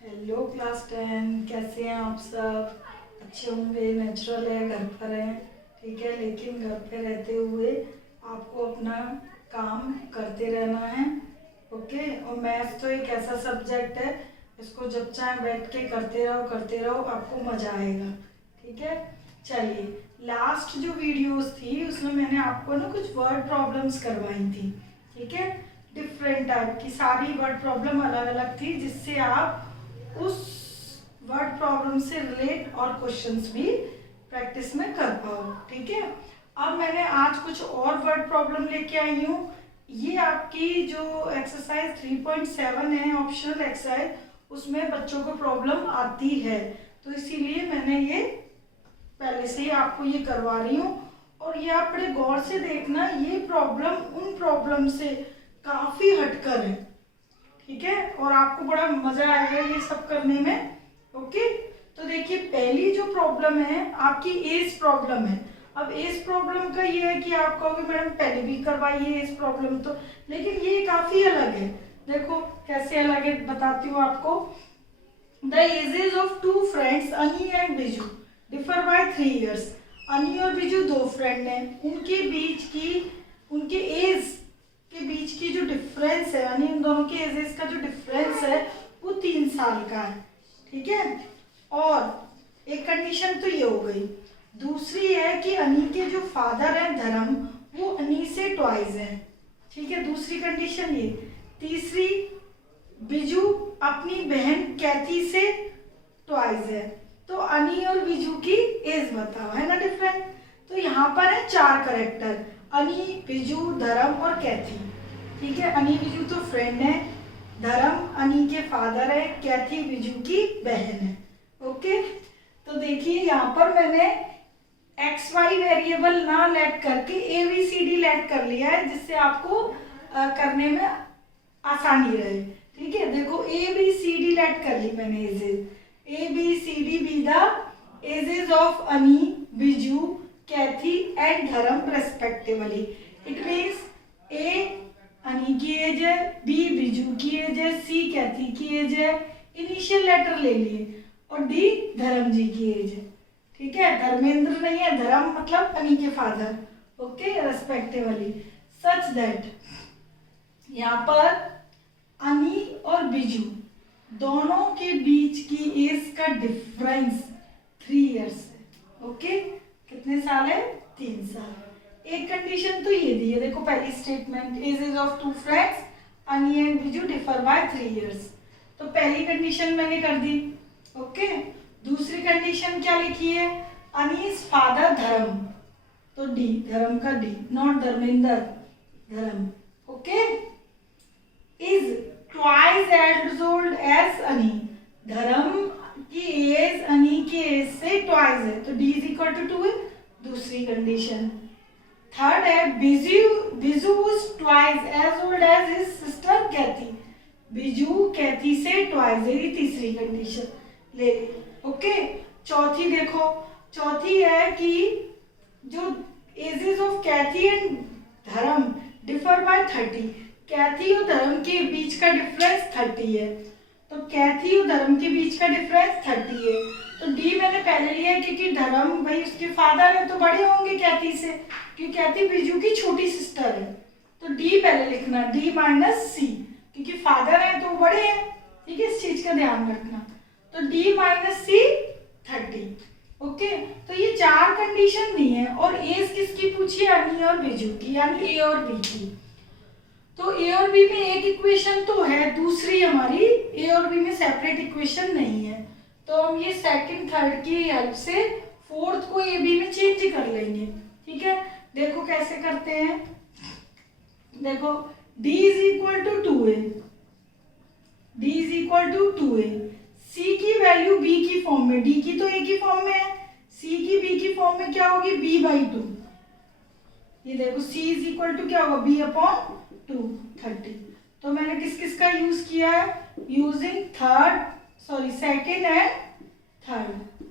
Hello class 10, कैसे हैं आप सब। अच्छे होंगे, नेचुरल है, घर पर हैं, ठीक है। लेकिन घर पे रहते हुए आपको अपना काम करते रहना है, ओके। और मैथ्स तो एक ऐसा सब्जेक्ट है, इसको जब चाहे बैठ के करते रहो, आपको मज़ा आएगा, ठीक है। चलिए, लास्ट जो वीडियोस थी उसमें मैंने आपको ना कुछ वर्ड प्रॉब्लम्स करवाई थी, ठीक है। डिफरेंट टाइप की सारी वर्ड प्रॉब्लम अलग अलग थी, जिससे आप उस वर्ड प्रॉब्लम से रिलेट और क्वेश्चंस भी प्रैक्टिस में कर पाओ, ठीक है। अब मैंने आज कुछ और वर्ड प्रॉब्लम लेके आई हूँ। ये आपकी जो एक्सरसाइज 3.7 है, ऑप्शनल एक्सरसाइज, उसमें बच्चों को प्रॉब्लम आती है, तो इसीलिए मैंने ये पहले से ही आपको ये करवा रही हूँ। और ये आप बड़े गौर से देखना, ये प्रॉब्लम उन प्रॉब्लम से काफ़ी हटकर है, ठीक है। और आपको बड़ा मजा आएगा ये सब करने में, ओके। तो देखिए, पहली जो प्रॉब्लम है आपकी एज प्रॉब्लम है। अब एज प्रॉब्लम का ये है कि आप कहोगे मैडम पहले भी करवाई है एज प्रॉब्लम, तो लेकिन ये काफी अलग है। देखो कैसे अलग है, बताती हूँ आपको। The ages of two friends Ani and Biju differ by 3 years। अनी और बिजू दो फ्रेंड हैं, उनके एज के बीच की जो डिफरेंस है, यानी इन दोनों के एजेस का जो डिफरेंस है वो 3 साल का है, ठीक है। और एक कंडीशन तो ये हो गई। दूसरी है कि अनी के जो फादर हैं धर्म, वो अनी से ट्वाइस हैं, ठीक है, दूसरी कंडीशन ये। तीसरी, बिजू अपनी बहन कैथी से ट्वाइस है। तो अनी और बिजू की एज बताओ, है ना डिफरेंट। तो यहाँ पर है 4 करेक्टर, अनी, बिजू, धर्म और कैथी, ठीक है। अनी बिजू तो फ्रेंड है, धर्म अनी के फादर है, कैथी बिजू की बहन है, ओके। तो देखिए यहाँ पर मैंने एक्स वाई वेरिएबल ना लेट करके A B C D let कर लिया है, जिससे आपको करने में आसानी रहे, ठीक है। देखो A B C D let कर ली मैंने ages, A B C D be the ages of Annie, Biju, Kathy and Dharam respectively. It means A Annie की एज है, बी बिजू की एज है, सी कैथी की एज है, इनिशियल लेटर ले लिए, और डी धर्म जी की एज है, ठीक है। धर्मेंद्र नहीं है, धर्म मतलब अनी के father, okay, respectively. Such that यहाँ पर अनी और बिजू दोनों के बीच की एज का डिफरेंस 3 years है, ओके। कितने साल है? 3 साल। एक कंडीशन तो ये दी है, देखो पहली statement, ages of two friends Ani and Biju differ by 3 years। तो पहली कंडीशन मैंने कर दी, ओके। दूसरी कंडीशन क्या लिखी है? अनीस फादर धर्म, तो डी, धर्म का D, not Dharmendra, Dharam, okay. Is twice as old as Annie, Dharam की एज अनी की एज से ट्वाइस है, तो डी इज इक्वल टू 2 है, दूसरी कंडीशन। थर्ड है Biju is twice as old as his sister Kathy, Biju Kathy से ट्वाइस है, तीसरी कंडीशन ले ली, ओके। चौथी देखो, चौथी है कि जो एजेस ऑफ कैथी एंड धर्म डिफर बाय 30, कैथी और धर्म के बीच का डिफरेंस 30 है, तो कैथी और धर्म के बीच का डिफरेंस 30 है, तो डी मैंने पहले लिया है क्योंकि धर्म भाई उसके फादर है तो बड़े होंगे कैथी से, क्योंकि कैथी बिजू की छोटी सिस्टर है, तो डी पहले लिखना, डी माइनस सी, क्योंकि फादर है तो बड़े हैं, ठीक है, इस चीज का ध्यान रखना। तो डी माइनस सी 30, ओके। तो ये 4 कंडीशन दी है, और एज किसकी पूछी? अनी और बिजू की, यानी ए और बी की। तो ए और बी में एक इक्वेशन तो है, दूसरी हमारी ए और बी में सेपरेट इक्वेशन नहीं है, तो हम ये सेकंड थर्ड की हेल्प से फोर्थ को ए बी में चेंज कर लेंगे, ठीक है। देखो कैसे करते हैं, देखो d is equal to 2a, d is equal to 2a, c की वैल्यू b की फॉर्म में, d की तो a की फॉर्म में है, c की b की फॉर्म में क्या होगी? b/2। ये देखो c इज इक्वल टू क्या होगा? b/2, 30। तो मैंने किस किस का यूज किया है? Using second and third.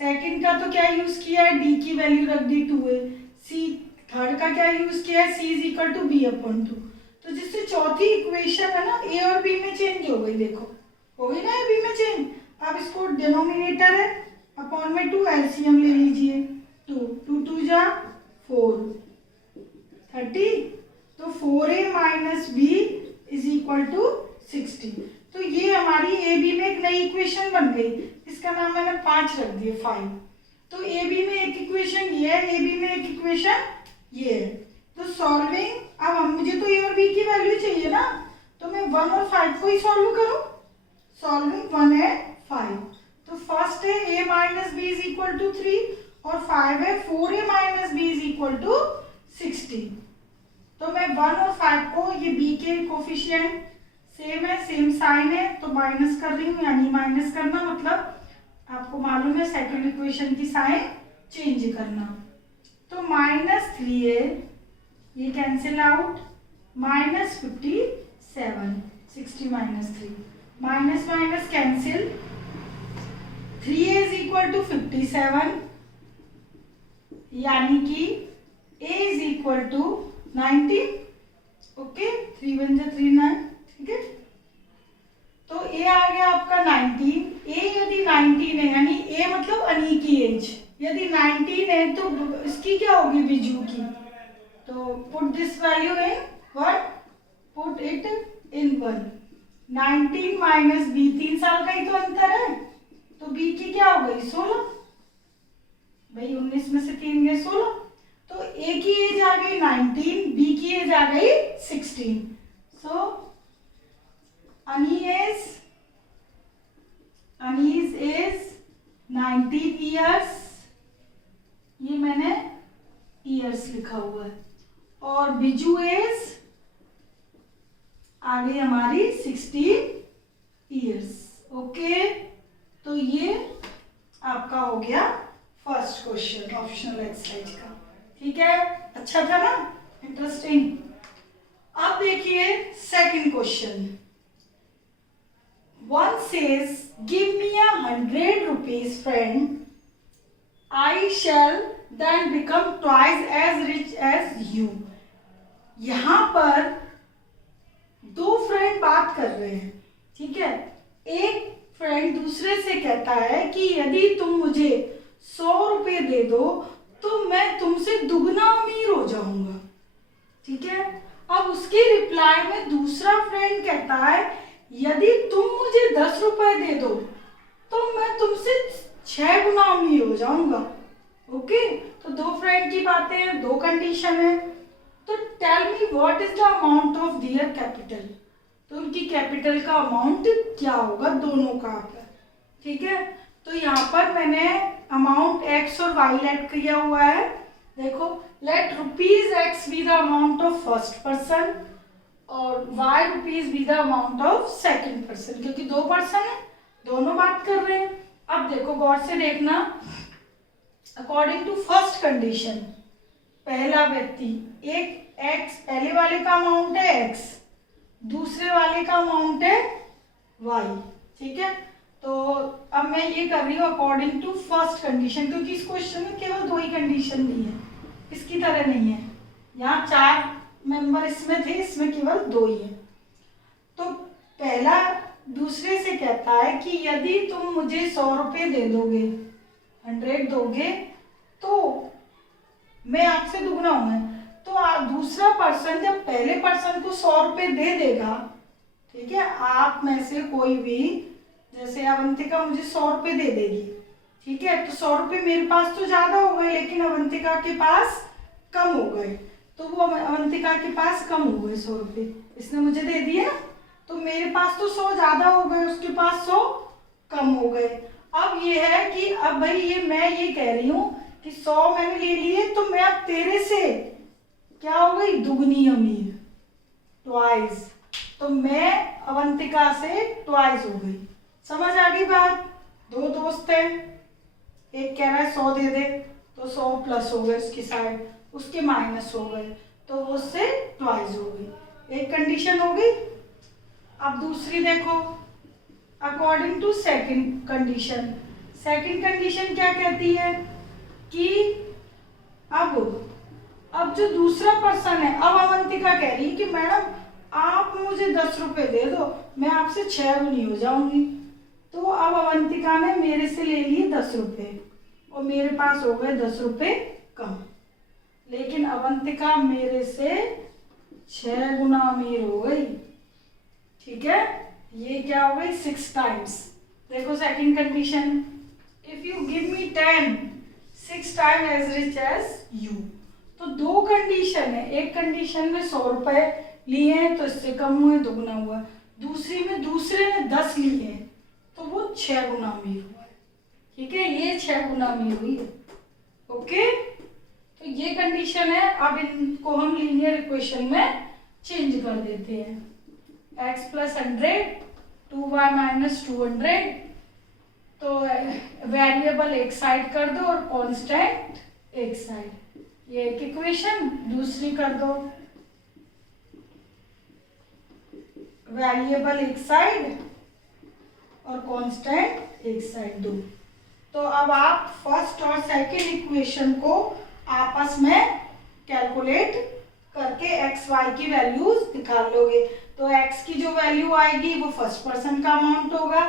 Second का तो क्या यूज किया है? d की वैल्यू रख दी 2a। c थर्ड का क्या यूज किया है? c is equal to b/2। तो जिससे चौथी इक्वेशन है ना, ए और बी में चेंज हो गई, देखो हो गई ना, ए बी में चेंज। डिनोमिनेटर है, अपॉन में 2 एलसीएम ले लीजिए, 2 2 2 जा 4 30, तो 4a minus B is equal to 60। तो ये हमारी ए बी में एक नई इक्वेशन बन गई, इसका नाम मैंने 5 रख दिया 5। तो ए बी में एक इक्वेशन ये है, ए बी में एक इक्वेशन ये है। तो सॉल्विंग, अब हम मुझे तो ए और बी की वैल्यू चाहिए ना, तो मैं 1 और 5 को ही सॉल्व करूं। सॉल्विंग 1 एंड 5, तो फर्स्ट है a minus B is equal to 3 और 5 है 4a minus B is equal to 60। तो मैं 1 और 5 को, ये b के कोफिशिएंट सेम है, सेम साइन है, तो माइनस कर रही हूँ, यानी माइनस करना मतलब आपको मालूम है सेकंड इक्वेशन की साइन चेंज करना। तो माइनस 3a, ये cancel out, minus 57, 60 minus 3, minus minus cancel, 3a is equal to 57, यानी कि a is equal to 19। Okay, 3 1 जा 3 9, ठीक है। तो a आ गया आपका 19। a यदि 19 है, यानी a मतलब अनी की एज, यदि 19 है तो इसकी क्या होगी, बिजू की। तो put this value in 1, put it in 1। 19 minus B, 3 साल का ही तो अंतर है, तो बी की क्या हो गई 16, भाई 19 में से 3 गए 16, तो ए की एज आ गई 19, बी की एज आ गई 16। सो अनीस इज 19 ईयर्स, ये मैंने ईयर्स लिखा हुआ है, और बिजू इज आ गई हमारी 16 ईयर्स। ओके, तो ये आपका हो गया फर्स्ट क्वेश्चन ऑप्शनल एक्सरसाइज का, ठीक है। अच्छा था ना, इंटरेस्टिंग। अब देखिए second question. One says give me 100 rupees friend, I shall then become twice as rich as you. यहां पर दो फ्रेंड बात कर रहे हैं, ठीक है। एक फ्रेंड दूसरे से कहता है कि यदि तुम मुझे 100 रुपये दे दो तो मैं तुमसे दुगना अमीर हो जाऊंगा, ठीक है। अब उसकी रिप्लाई में दूसरा फ्रेंड कहता है यदि तुम मुझे 10 रुपए दे दो तो मैं तुमसे 6 गुना अमीर हो जाऊंगा। ओके, तो दो फ्रेंड की बातें हैं, दो कंडीशन है। तो tell me what is the amount of their capital, तो उनकी कैपिटल का अमाउंट क्या होगा दोनों का, ठीक है। तो यहाँ पर मैंने अमाउंट x और y लेट किया हुआ है। देखो, let rupees x be the amount of first person और y rupees be the amount of second person, क्योंकि दो पर्सन है, दोनों बात कर रहे हैं। अब देखो गौर से देखना, अकॉर्डिंग टू फर्स्ट कंडीशन, पहला व्यक्ति, एक x, पहले वाले का अमाउंट है x, दूसरे वाले का अमाउंट है y, ठीक है। तो अब मैं ये कर रही हूँ अकॉर्डिंग टू फर्स्ट कंडीशन, क्योंकि इस क्वेश्चन में केवल दो ही कंडीशन दी है, इसकी तरह नहीं है। यहाँ 4 मेंबर इसमें थे, इसमें केवल 2 ही है। तो पहला दूसरे से कहता है कि यदि तुम मुझे 100 रुपये दे दोगे, 100 दोगे, तो मैं आपसे दुगना हूँ। तो दूसरा पर्सन जब पहले पर्सन को 100 रुपये दे देगा, ठीक है, आप में से कोई भी, जैसे अवंतिका मुझे 100 रुपये दे देगी, ठीक है, तो 100 रुपये मेरे पास तो ज्यादा हो गए, लेकिन अवंतिका के पास कम हो गए। तो वो अवंतिका के पास कम हो गए 100 रुपये, इसने मुझे दे दिए ना, तो मेरे पास तो 100 ज्यादा हो गए, उसके पास 100 कम हो गए। अब ये है कि अब भाई मैं ये कह रही हूँ कि 100 मैंने ले लिए, तो मैं अब तेरे से क्या हो गई, दुगनी अमीर, ट्वाइस। तो मैं अवंतिका से ट्वाइस हो गई। समझ आ गई बात। दो दोस्त हैं, एक कह रहा है 100 दे दे, तो 100 प्लस हो गए उसकी साइड, उसके माइनस हो गए, तो वो उससे ट्वाइस हो गई। एक कंडीशन हो गई। अब दूसरी देखो, according to second condition, second condition क्या कहती है कि अब जो दूसरा पर्सन है, अब अवंतिका कह रही है कि मैडम आप मुझे 10 रुपये दे दो, मैं आपसे 6 गुनी हो जाऊंगी। तो अब अवंतिका ने मेरे से ले लिए 10 रुपये और मेरे पास हो गए 10 रुपये कम, लेकिन अवंतिका मेरे से 6 गुना अमीर हो गई। ठीक है, ये क्या हो गई 6 टाइम्स। देखो second condition, if you give me 10 6 time as rich as you. तो दो कंडीशन है, एक कंडीशन में 100 रुपए लिए हैं तो इससे कम हुए, दुगुना हुआ। दूसरे ने 10 लिए हैं तो वो 6 गुना अमीर हुआ है। ठीक है, ये 6 गुना अमीर हुई है। ओके, तो ये कंडीशन है। अब इनको हम लीनियर इक्वेशन में चेंज कर देते हैं। x + 100 2y - 200, तो वेरिएबल एक साइड कर दो और कांस्टेंट एक साइड। ये एक इक्वेशन, दूसरी कर दो वेरिएबल एक साइड और कांस्टेंट एक साइड, दो। तो अब आप फर्स्ट और सेकंड इक्वेशन को आपस में कैलकुलेट करके एक्स वाई की वैल्यूज निकाल लोगे। तो एक्स की जो वैल्यू आएगी वो फर्स्ट पर्सन का अमाउंट होगा,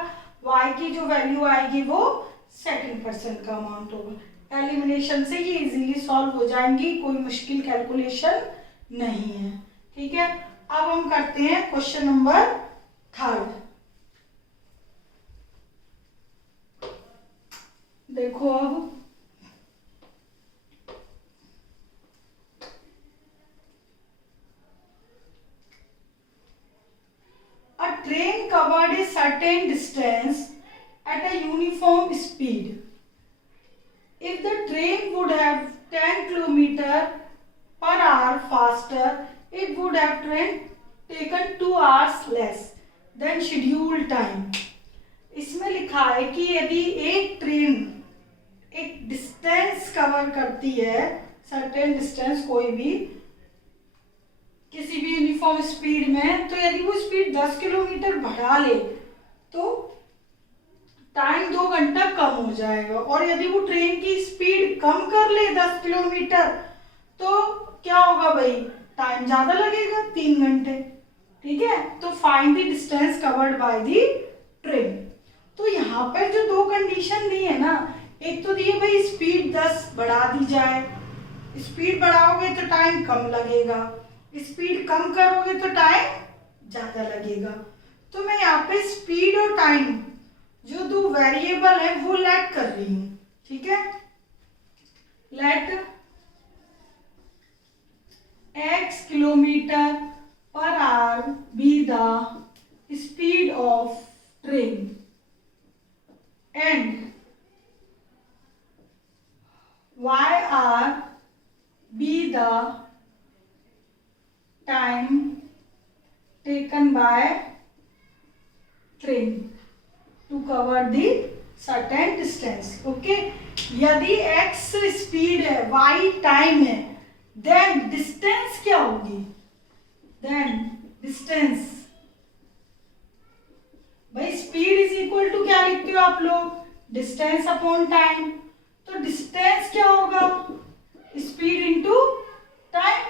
वाई की जो वैल्यू आएगी वो सेकंड पर्सन का अमाउंट होगा। एलिमिनेशन से ये इजीली सॉल्व हो जाएंगी, कोई मुश्किल कैलकुलेशन नहीं है। ठीक है, अब हम करते हैं क्वेश्चन नंबर 3। देखो अब a train covered a certain distance at a uniform speed. If the train would have 10 km/h faster, it would have taken 2 hours less than scheduled time. इसमें लिखा है कि यदि एक ट्रेन एक डिस्टेंस कवर करती है, सर्टेन डिस्टेंस, कोई भी किसी भी यूनिफॉर्म स्पीड में, तो यदि वो स्पीड 10 किलोमीटर बढ़ा ले तो टाइम 2 घंटा कम हो जाएगा। और यदि वो ट्रेन की स्पीड कम कर ले 10 किलोमीटर तो क्या होगा भाई, टाइम ज्यादा लगेगा, 3 घंटे। ठीक है, तो find the distance covered by the train. तो यहाँ पर जो दो कंडीशन दी है ना, एक तो दी है भाई स्पीड 10 बढ़ा दी जाए, स्पीड बढ़ाओगे तो टाइम कम लगेगा, स्पीड कम करोगे तो टाइम ज्यादा लगेगा। तो मैं यहाँ पे स्पीड और टाइम जो दो वेरिएबल है वो लेट कर रही हूँ। ठीक है, late x km/h be the speed of train and y be the time taken by train to cover the certain distance. Okay, यदि x स्पीड है, y टाइम है, देन डिस्टेंस क्या होगी, then distance by speed is equal to क्या लिखते हो आप लोग, डिस्टेंस अपॉन टाइम। तो डिस्टेंस क्या होगा, speed into time,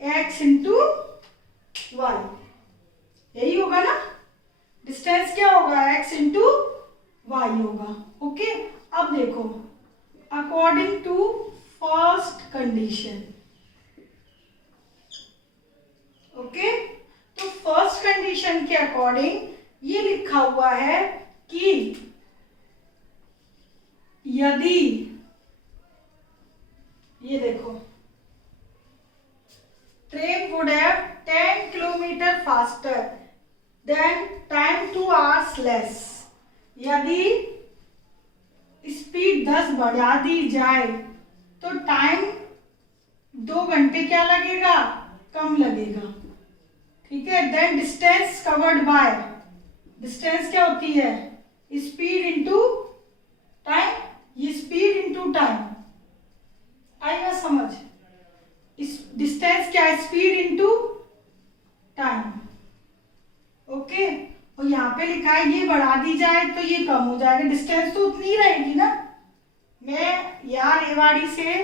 x into Y, यही होगा ना। डिस्टेंस क्या होगा, x इंटू वाई होगा। ओके, अब देखो according to first condition, okay, तो फर्स्ट कंडीशन के अकॉर्डिंग ये लिखा हुआ है कि यदि, ये देखो, train would have 10 kilometre faster than time 2 hours less, यदि स्पीड 10 बढ़ा दी जाए तो टाइम 2 घंटे क्या लगेगा, कम लगेगा। ठीक है, then distance covered by, distance क्या होती है, स्पीड इंटू टाइम, ये स्पीड इंटू टाइम, आएगा समझ। डिस्टेंस क्या है, स्पीड इंटू टाइम। ओके, और यहाँ पे लिखा है ये बढ़ा दी जाए तो ये कम हो जाएगा, डिस्टेंस तो उतनी रहेगी ना। मैं यहाँ रेवाड़ी से,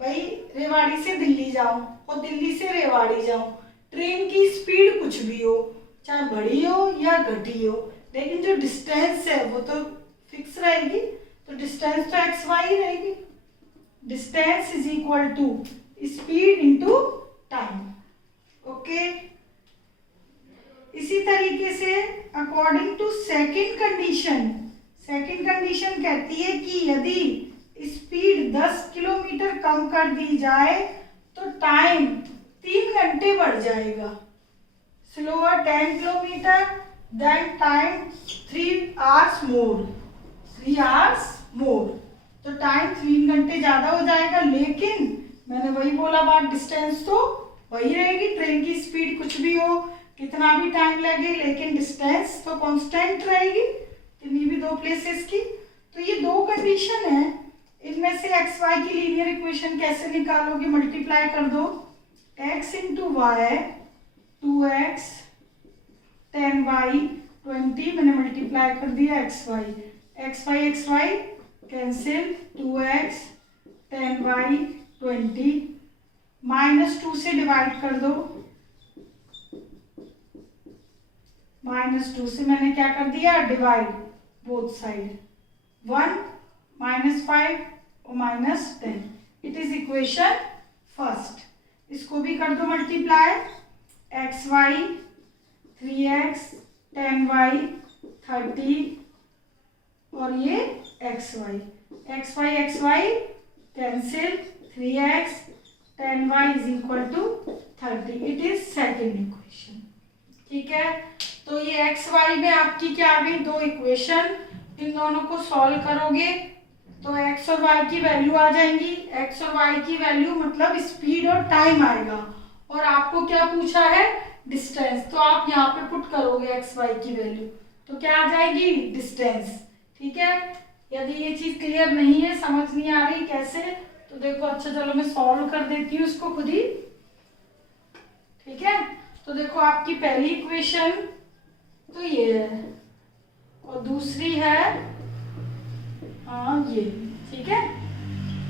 भाई रेवाड़ी से दिल्ली जाऊं और दिल्ली से रेवाड़ी जाऊं, ट्रेन की स्पीड कुछ भी हो, चाहे बढ़ी हो या घटी हो, लेकिन जो डिस्टेंस है वो तो फिक्स रहेगी, तो डिस्टेंस तो एक्स वाई ही रहेगी। Distance is equal to speed into time. Okay, इसी तरीके से अकॉर्डिंग टू सेकंड कंडीशन कहती है कि यदि स्पीड 10 किलोमीटर कम कर दी जाए तो टाइम 3 घंटे बढ़ जाएगा। Slower 10 kilometre then time 3 hours more, तो टाइम 3 घंटे ज्यादा हो जाएगा। लेकिन मैंने वही बोला बात, डिस्टेंस तो वही रहेगी, ट्रेन की स्पीड कुछ भी हो, कितना भी टाइम लगे, लेकिन डिस्टेंस तो कांस्टेंट रहेगी, इन्हीं भी दो प्लेसेस की। तो ये दो कंडीशन है, इनमें से एक्स वाई की लीनियर इक्वेशन कैसे निकालोगे? मल्टीप्लाई कर दो, x into y 2x 10y 20, मैंने मल्टीप्लाई कर दिया x y cancel, 2x 10y 20 -2 से डिवाइड कर दो, -2 से मैंने क्या कर दिया, डिवाइड बोथ साइड, 1 -5 और -10, इट इज इक्वेशन फर्स्ट। इसको भी कर दो multiply, x Y 3x 10y 30 और ये X Y cancel, 3x 10y is equal to 30, it is second equation. ठीक है, तो ये एक्स वाई में आपकी क्या आ गई, दो इक्वेशन, इन दोनों को सॉल्व करोगे तो एक्स और वाई की वैल्यू आ जाएंगी। एक्स और वाई की वैल्यू मतलब स्पीड और टाइम आएगा, और आपको क्या पूछा है, डिस्टेंस, तो आप यहाँ पे पुट करोगे एक्स वाई की वैल्यू, तो क्या आ जाएगी, डिस्टेंस। ठीक है, यदि ये चीज क्लियर नहीं है, समझ नहीं आ रही कैसे, तो देखो, अच्छा चलो मैं सॉल्व कर देती हूँ इसको खुद ही। ठीक है, तो देखो आपकी पहली इक्वेशन तो ये है, और दूसरी है ये। ठीक है,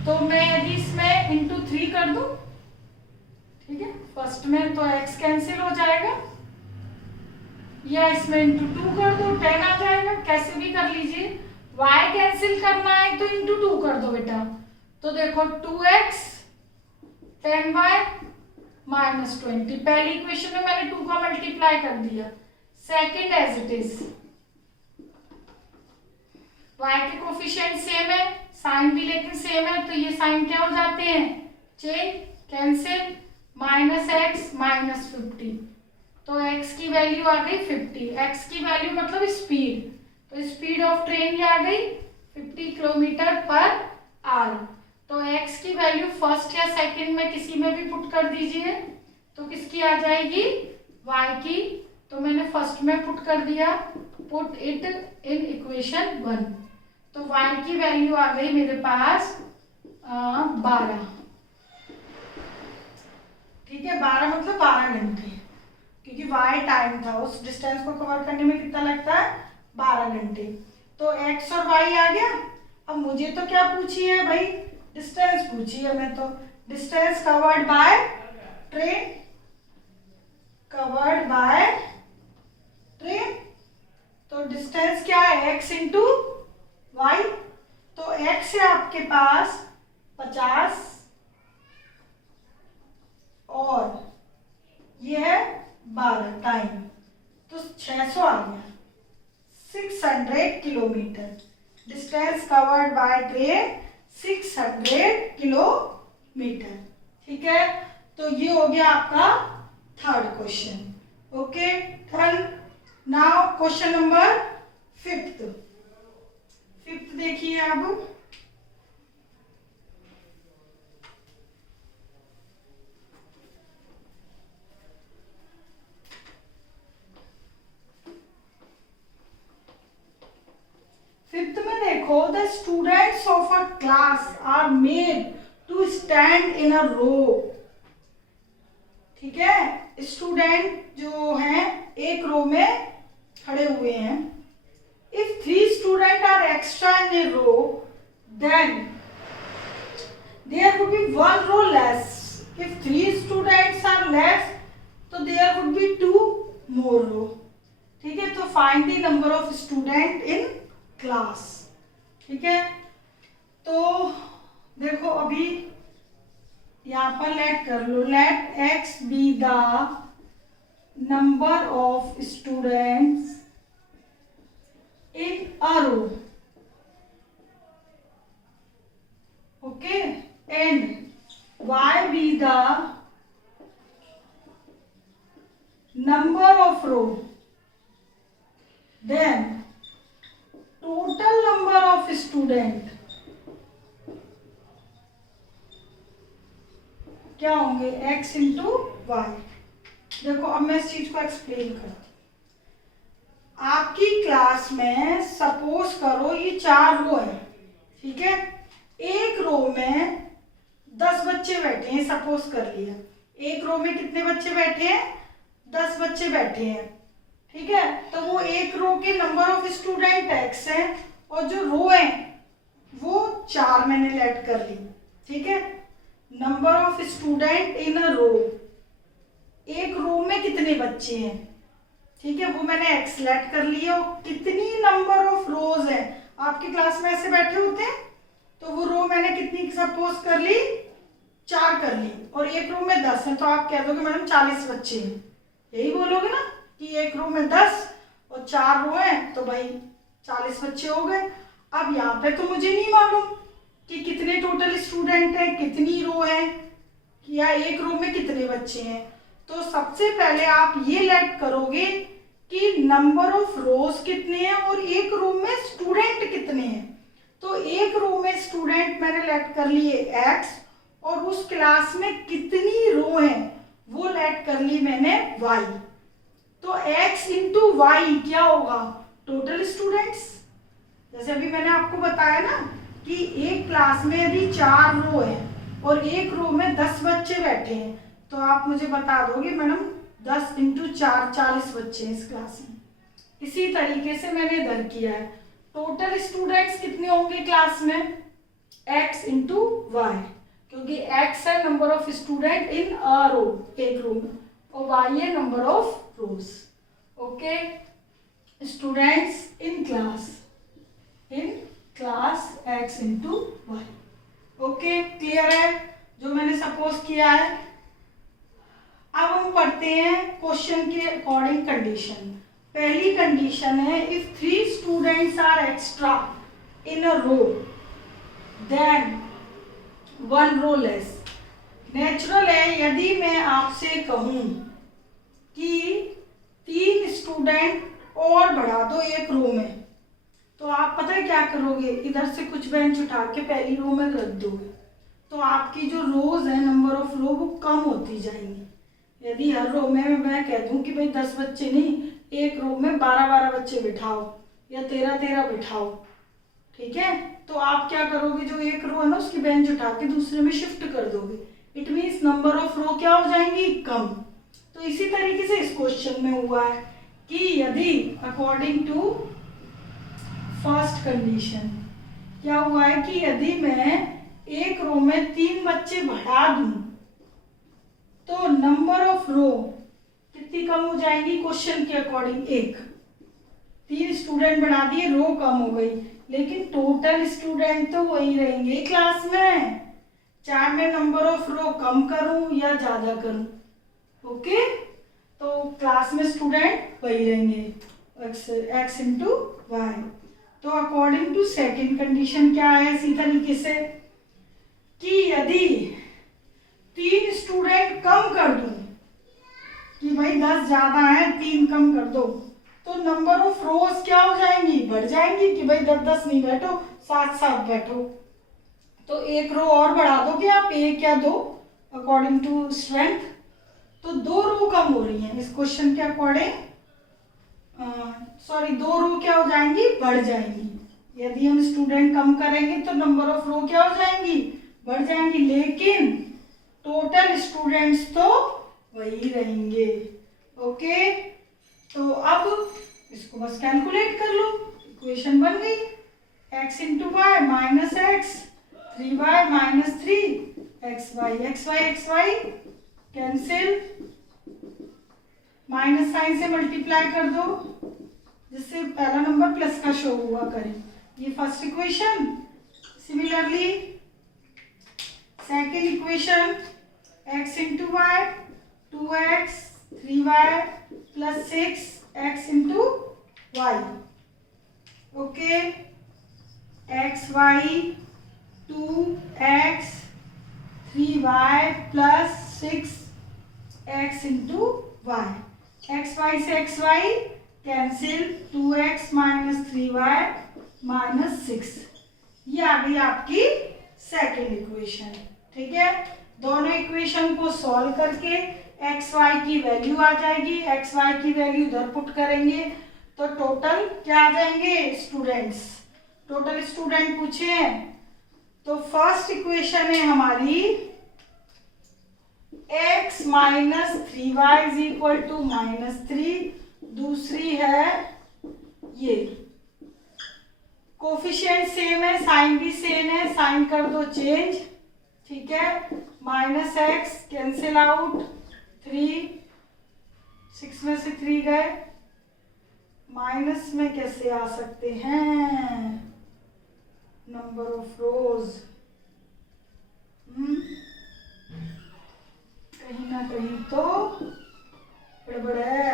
तो मैं यदि इसमें इंटू 3 कर दूं, ठीक है, फर्स्ट में तो x कैंसिल हो जाएगा, या इसमें इंटू 2 कर दो, 10 आ जाएगा, कैसे भी कर लीजिए। y कैंसिल करना है तो इंटू 2 कर दो बेटा, तो देखो 2x 10y -20, पहली इक्वेशन में मैंने 2 का मल्टीप्लाई कर दिया, second as it is, y के कोफिशिएंट सेम है, साइन भी लेकिन सेम है, तो ये साइन क्या हो जाते हैं, चेंज, कैंसिल, -x -50, तो x की वैल्यू आ गई 50, x की वैल्यू मतलब स्पीड, तो स्पीड ऑफ ट्रेन क्या आ गई 50 किलोमीटर पर आवर, तो x की वैल्यू फर्स्ट या सेकंड में किसी में भी पुट कर दीजिए, तो किसकी आ जाएगी, y की, तो मैंने फर्स्ट में पुट कर दिया, पुट इट इन इक्वेशन 1, तो y की वैल्यू आ गई मेरे पास 12। ठीक है, 12 मतलब 12 घंटे, क्योंकि y टाइम था, उस डिस्टेंस को कवर करने में कितना लगता है, 12 घंटे। तो x और y आ गया। अब मुझे तो क्या पूछी है भाई, डिस्टेंस पूछी है, मैं तो डिस्टेंस कवर्ड बाय ट्रेन, तो डिस्टेंस क्या है, x इंटू वाई, तो x है आपके पास 50 और ये है 12 टाइम, तो 600 आ गया, 600 kilometre, distance covered by train 600 kilometre. ठीक है, तो ये हो गया आपका third question. Okay, now question number fifth देखिए अब, फिफ्थ में देखो, the students of a class are made to stand in a row. ठीक है, स्टूडेंट जो हैं एक रो में खड़े हुए हैं। If 3 students are extra in a row, then there would be 1 row less. If 3 students are less, so there would be 2 more row. ठीक है, तो find the number of student in class. ठीक है, तो देखो अभी यहाँ पर लेट कर लो, let x be the number of students in a row, okay, and y be the number of row, then total number of student क्या होंगे, x इंटू वाई। देखो अब मैं इस चीज को एक्सप्लेन करती हूँ। आपकी क्लास में सपोज करो ये 4 रो है, ठीक है, एक रो में 10 बच्चे बैठे हैं, सपोज कर लिया। एक रो में कितने बच्चे बैठे हैं, 10 बच्चे बैठे हैं, ठीक है। तो वो एक रो के नंबर ऑफ स्टूडेंट x है, और जो रो है वो 4 मैंने लेट कर ली, ठीक है। Number of student in a row, एक रो में कितने बच्चे हैं, ठीक है, वो मैंने x लेट कर लिया। और कितनी नंबर ऑफ रोज है, आपकी क्लास में ऐसे बैठे होते हैं, तो वो रो मैंने कितनी सपोज कर ली, 4 कर ली, और एक रो में 10 है, तो आप कह दोगे मैडम 40 बच्चे हैं, यही बोलोगे ना कि एक रो में 10 और 4 रो है, तो भाई 40 बच्चे हो गए। अब यहाँ पे तो मुझे नहीं मालूम कि कितने टोटल स्टूडेंट हैं, कितनी रो है, या एक रो में कितने बच्चे हैं। तो सबसे पहले आप ये लेट करोगे कि नंबर ऑफ रोज कितने हैं और एक रो में स्टूडेंट कितने हैं। तो एक रो में स्टूडेंट मैंने लेट कर लिए x, और उस क्लास में कितनी रो हैं वो लेट कर ली मैंने y। तो x इंटू वाई क्या होगा, टोटल स्टूडेंट्स। जैसे अभी मैंने आपको बताया ना कि एक क्लास में यदि 4 रो है और एक रो में 10 बच्चे बैठे हैं, तो आप मुझे बता दोगे मैडम 10 इंटू 4 40 बच्चे हैं इस क्लास में। इसी तरीके से मैंने इधर किया है। टोटल स्टूडेंट्स कितने होंगे क्लास में, x इंटू वाई, क्योंकि x है number of student in a row, एक रो में, और y है number of rows. Okay, students in class x into Y. Okay, clear है जो मैंने सपोज किया है। अब हम पढ़ते हैं क्वेश्चन के अकॉर्डिंग कंडीशन। पहली कंडीशन है, if 3 students are extra in a row then 1 row less. Natural है, यदि मैं आपसे कहूं कि 3 स्टूडेंट और बढ़ा दो एक रो में, तो आप पता है क्या करोगे, इधर से कुछ बेंच उठा के पहली रो में रख दोगे, तो आपकी जो रोज है नंबर ऑफ रो वो कम होती जाएंगी। यदि हर रो में मैं कह दूं कि भाई 10 बच्चे नहीं, एक रो में 12-12 बच्चे बिठाओ या 13-13 बिठाओ, ठीक है, तो आप क्या करोगे, जो एक रो है ना उसकी बेंच उठा के दूसरे में शिफ्ट कर दोगे। इट मीन्स नंबर ऑफ रो क्या हो जाएंगी, कम। तो इसी तरीके से इस क्वेश्चन में हुआ है कि यदि अकॉर्डिंग टू फर्स्ट कंडीशन क्या हुआ है कि यदि मैं एक रो में 3 बच्चे बढ़ा दूं तो नंबर ऑफ रो कितनी कम हो जाएगी, क्वेश्चन के अकॉर्डिंग 1। 3 स्टूडेंट बढ़ा दिए, रो कम हो गई, लेकिन टोटल स्टूडेंट तो वही रहेंगे क्लास में, चाहे मैं नंबर ऑफ रो कम करूं या ज्यादा करूं। ओके, तो क्लास में स्टूडेंट वही रहेंगे, x इंटू वाई। तो अकॉर्डिंग टू सेकेंड कंडीशन क्या है, इसी तरीके से कि यदि 3 स्टूडेंट कम कर दूं कि भाई 10 ज्यादा है 3 कम कर दो, तो नंबर ऑफ रोज क्या हो जाएंगी, बढ़ जाएंगी कि भाई 10-10 नहीं बैठो, 7-7 बैठो। तो एक रो और बढ़ा दोगे आप, 1 या 2 अकॉर्डिंग टू स्ट्रेंथ, तो 2 रो कम हो रही हैं इस क्वेश्चन के अकॉर्डिंग। सॉरी, 2 रो क्या हो जाएंगी, बढ़ जाएंगी। यदि हम स्टूडेंट कम करेंगे तो नंबर ऑफ रो क्या हो जाएंगी, बढ़ जाएंगी, लेकिन टोटल स्टूडेंट्स तो वही रहेंगे। ओके, तो अब इसको बस कैलकुलेट कर लो, इक्वेशन बन गई, x into Y minus X, 3y minus 3 xy, xy xy cancel, minus sign से मल्टीप्लाई कर दो जिससे पहला नंबर प्लस का शो हुआ करे। ये first equation. Similarly second equation x into y 2x 3y plus 6x into Y. Okay, x y 2x 3y plus 6x into y. X y से x Y cancel, 2x minus 3y minus 6। ये आ गई आपकी second equation. ठीक है, दोनों equation को solve करके x Y की वैल्यू आ जाएगी। एक्स वाई की वैल्यू इधर पुट करेंगे तो टोटल क्या आ जाएंगे स्टूडेंट्स? टोटल स्टूडेंट पूछे हैं तो फर्स्ट इक्वेशन है हमारी x minus 3y is equal to -3। दूसरी है ये कोफिशिएंट सेम है, साइन भी सेम है, साइन कर दो चेंज। ठीक है, माइनस एक्स कैंसिल आउट, 3 6 में से 3 गए, माइनस में कैसे आ सकते हैं? नंबर ऑफ रोज कहीं ना कहीं तो गड़बड़ है।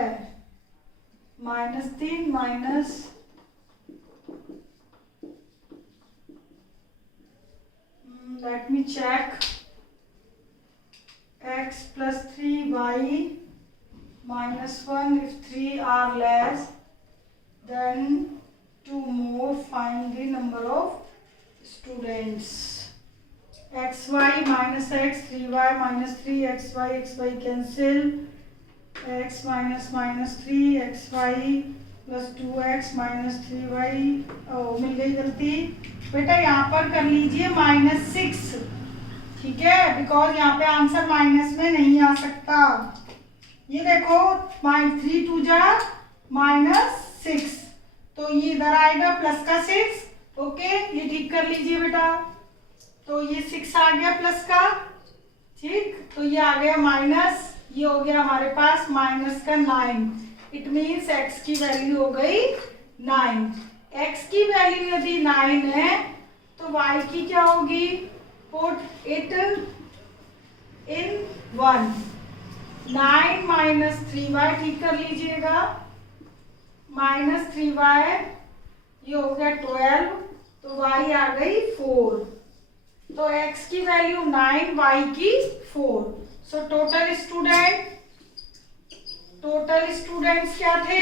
-3 minus let me check, x plus 3y minus 1 if 3 are less then 2 more, find the number of students। xy minus x 3y minus 3 xy cancel, x minus -3 xy plus 2x minus 3y। मिल गई गलती बेटा, यहाँ पर कर लीजिए -6। ठीक है, because यहाँ पे आंसर माइनस में नहीं आ सकता। ये देखो 3 2 जा -6 तो ये इधर आएगा प्लस का 6। ओके, ये ठीक कर लीजिए बेटा। तो ये 6 आ गया प्लस का। ठीक, तो ये आ गया माइनस, ये हो गया हमारे पास माइनस का 9। इट मीन्स x की वैल्यू हो गई 9। x की वैल्यू यदि 9 है तो y की क्या होगी? Put it in 1। 9 minus 3y ठीक कर लीजिएगा, माइनस 3y ये हो गया 12, तो y आ गई 4। तो x की वैल्यू 9, y की 4। सो टोटल स्टूडेंट्स क्या थे?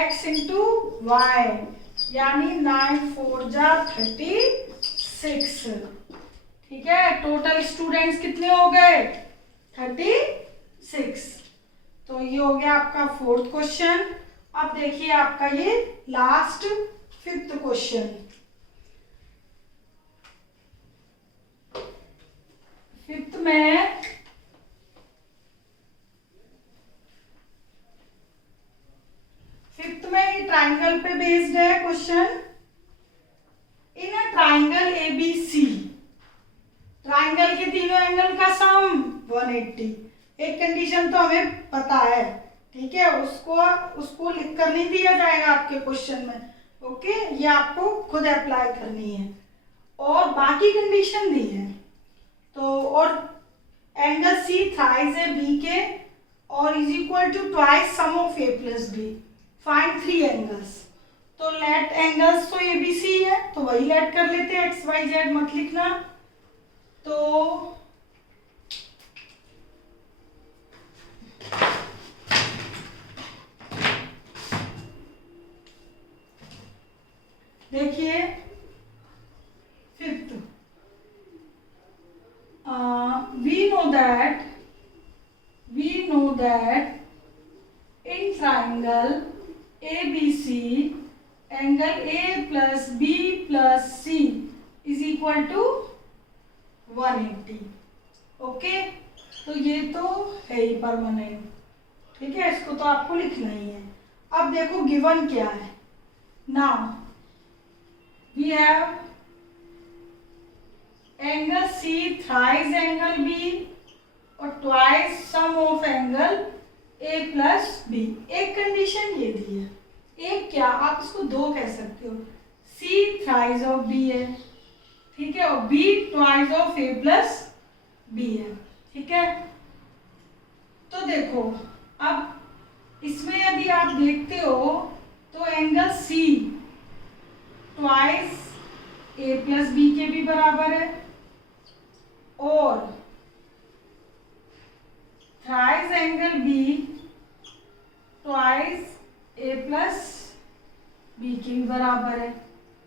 x इंटू वाई, यानी 9 4 जा 36। ठीक है, टोटल स्टूडेंट्स कितने हो गए? 36। तो ये हो गया आपका फोर्थ क्वेश्चन। अब देखिए आपका ये लास्ट फिफ्थ क्वेश्चन। फिफ्थ में ये ट्राइंगल पे बेस्ड है question. In a triangle ABC, triangle के तीनों एंगल का सम 180। एक कंडीशन तो हमें पता है, ठीक है, उसको लिख कर नहीं दिया जाएगा आपके क्वेश्चन में। ओके, ये आपको खुद अप्लाई करनी है। और बाकी कंडीशन दी है तो, और एंगल सी थ्राइस है बी के और is equal to twice sum of A plus B. Find 3 angles. तो लेट एंगल्स तो ए बी सी है तो वही लेट कर लेते हैं, एक्स वाई जेड मत लिखना। तो देखिए fifth, we know that in triangle ABC angle A plus B plus C is equal to 180। Okay, तो ये तो है ही परमानेंट, ठीक है, इसको तो आपको लिखना ही है। अब देखो गिवन क्या है। Now we have angle C thrice angle B और twice sum of angle A plus B. एक कंडीशन ये दी है, एक क्या आप इसको दो कह सकते हो, सी थ्राइस ऑफ बी है, ठीक है, और B twice of A plus B है, ठीक है। तो देखो अब इसमें यदि आप देखते हो तो angle C twice A plus B के भी बराबर है और thrice angle B twice A plus B के भी बराबर है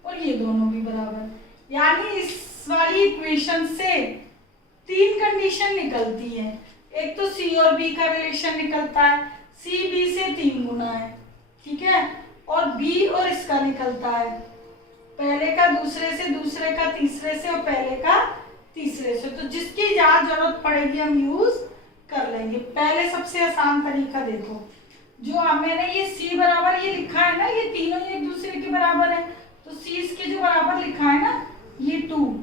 और ये दोनों भी बराबर है। यानी इस वाली इक्वेशन से तीन कंडीशन निकलती हैं। एक तो सी और बी का रिलेशन निकलता है, सी बी से 3 गुना है, ठीक है, और बी और इसका निकलता है, पहले का दूसरे से, दूसरे का तीसरे से और पहले का तीसरे से। तो जिसकी जहां जरूरत पड़ेगी हम यूज कर लेंगे। पहले सबसे आसान तरीका देखो, जो मैंने ये सी बराबर ये लिखा है ना, ये तीनों एक दूसरे के बराबर है, तो सी इसके जो बराबर लिखा है ना ये 2,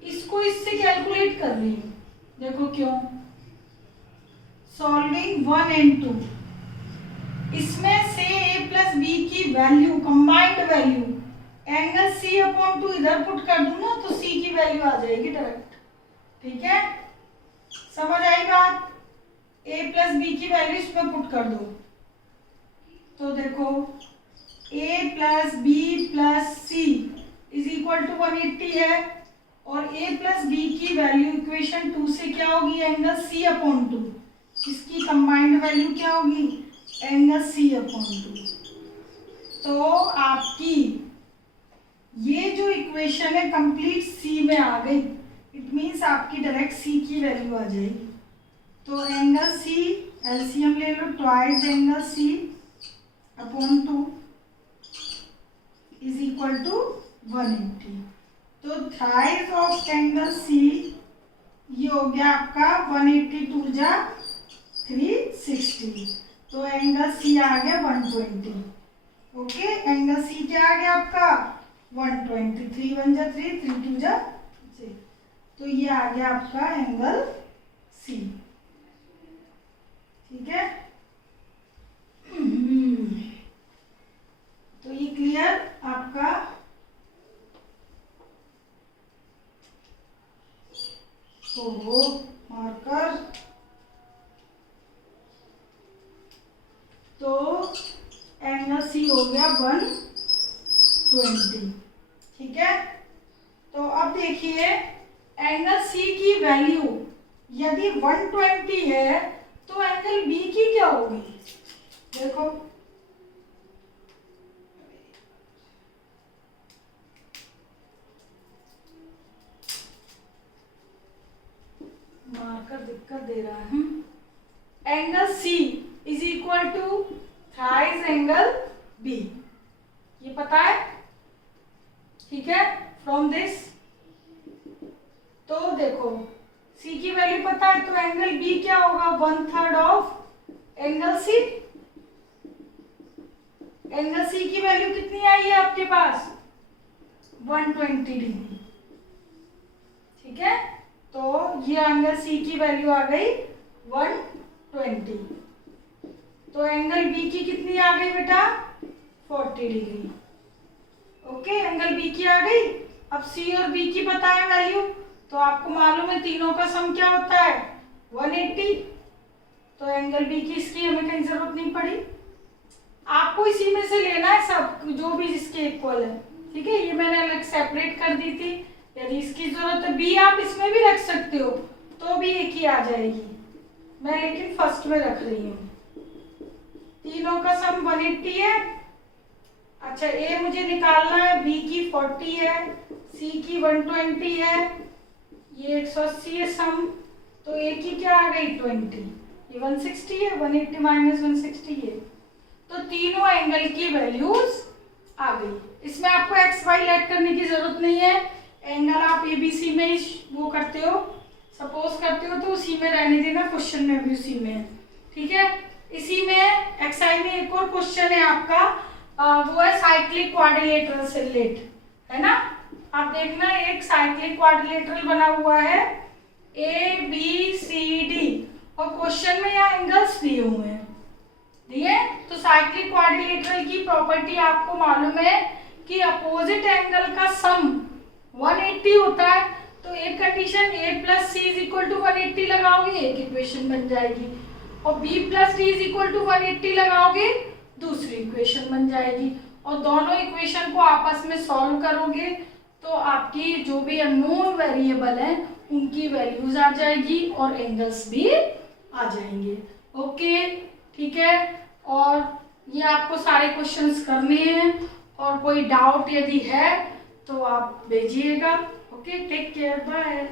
इसको इससे कैलकुलेट कर रही हूँ। देखो क्यों, सॉल्विंग 1 and 2, इसमें से a प्लस बी की value combined value angle C upon 2 इधर पुट कर दूं ना तो सी की वैल्यू आ जाएगी डायरेक्ट, ठीक है, समझ आई बात। a प्लस बी की वैल्यू इसमें पुट कर दो तो देखो a plus B plus C is equal to 180 है और a प्लस बी की वैल्यू इक्वेशन 2 से क्या होगी, एंगल सी अपॉन 2, इसकी कंबाइंड वैल्यू क्या होगी, एंगल सी अपॉन 2। तो आपकी ये जो इक्वेशन है कंप्लीट सी में आ गई, इट मीन्स आपकी डायरेक्ट सी की वैल्यू आ जाएगी। तो एंगल सी एलसीएम ले लो, twice angle C upon 2 is equal to 180। तो थ्राइस ऑफ एंगल सी ये हो गया आपका 182 जा 360, तो एंगल सी आ गया 120। ओके, एंगल सी क्या आ गया आपका 120, 3 1 जा 3, 3 2 जा 6, तो ये आ गया आपका एंगल सी, ठीक है। तो ये क्लियर आपका। तो मार्कर, तो एंगल सी हो गया 120, ठीक है। तो अब देखिए एंगल सी की वैल्यू यदि 120 है तो एंगल बी की क्या होगी, देखो मार्कर दिक्कत दे रहा है। Angle C is equal to thrice angle B, ये पता है, ठीक है, फ्रॉम दिस। तो देखो सी की वैल्यू पता है तो एंगल बी क्या होगा, 1/3 of angle C. Angle C की वैल्यू कितनी आई है आपके पास, 120 डिग्री, ठीक है। तो ये एंगल सी की वैल्यू आ गई 120, तो एंगल बी की कितनी आ गई बेटा 40 डिग्री। ओके, एंगल बी की आ गई। अब सी और बी की पता है वैल्यू, तो आपको मालूम है तीनों का सम क्या होता है 180, तो एंगल बी की इसकी हमें कहीं जरूरत नहीं पड़ी। आपको इसी में से लेना है सब जो भी इसके इक्वल है, ठीक है। ये मैंने अलग सेपरेट कर दी थी, यदि इसकी जरूरत है बी आप इसमें भी रख सकते हो तो भी एक ही आ जाएगी, मैं लेकिन फर्स्ट में रख रही हूँ। तीनों का सम 180 है। अच्छा, ए मुझे निकालना है, बी की 40 है, सी की 120 है, ये 180 है सम, तो ए की क्या आ गई 20, ये 160 है, 180 माइनस 160 है, तो तीनों एंगल की वैल्यूज आ गई। इसमें आपको एक्स वाई ऐड करने की जरूरत नहीं है, एंगल आप एबीसी में वो करते हो, सपोज करते हो, तो उसी में रहने देना, क्वेश्चन में भी उसी में है, ठीक है। इसी में एक्सआई में एक और क्वेश्चन है आपका, वो है साइक्लिक क्वाड्रिलेटरल से रिलेट, है ना। आप देखना एक साइक्लिक क्वाड्रिलेटरल बना हुआ है ए बी सी डी और क्वेश्चन में यहाँ एंगल्स दिए हुए हैं, दिए। तो साइक्लिक क्वाड्रिलेटरल की प्रॉपर्टी आपको मालूम है कि अपोजिट एंगल का सम 180 होता है। तो एक condition a plus C is equal to 180 लगाओगे, एक इक्वेशन बन जाएगी, और b plus D is equal to 180 लगाओगे, दूसरी इक्वेशन बन जाएगी। और दोनों इक्वेशन को आपस में सॉल्व करोगे तो आपकी जो भी अननोन वेरिएबल है उनकी वैल्यूज आ जाएगी और एंगल्स भी आ जाएंगे। ओके, ठीक है। और ये आपको सारे क्वेश्चंस करने हैं, और कोई डाउट यदि है तो आप भेजिएगा। Okay, take care, bye.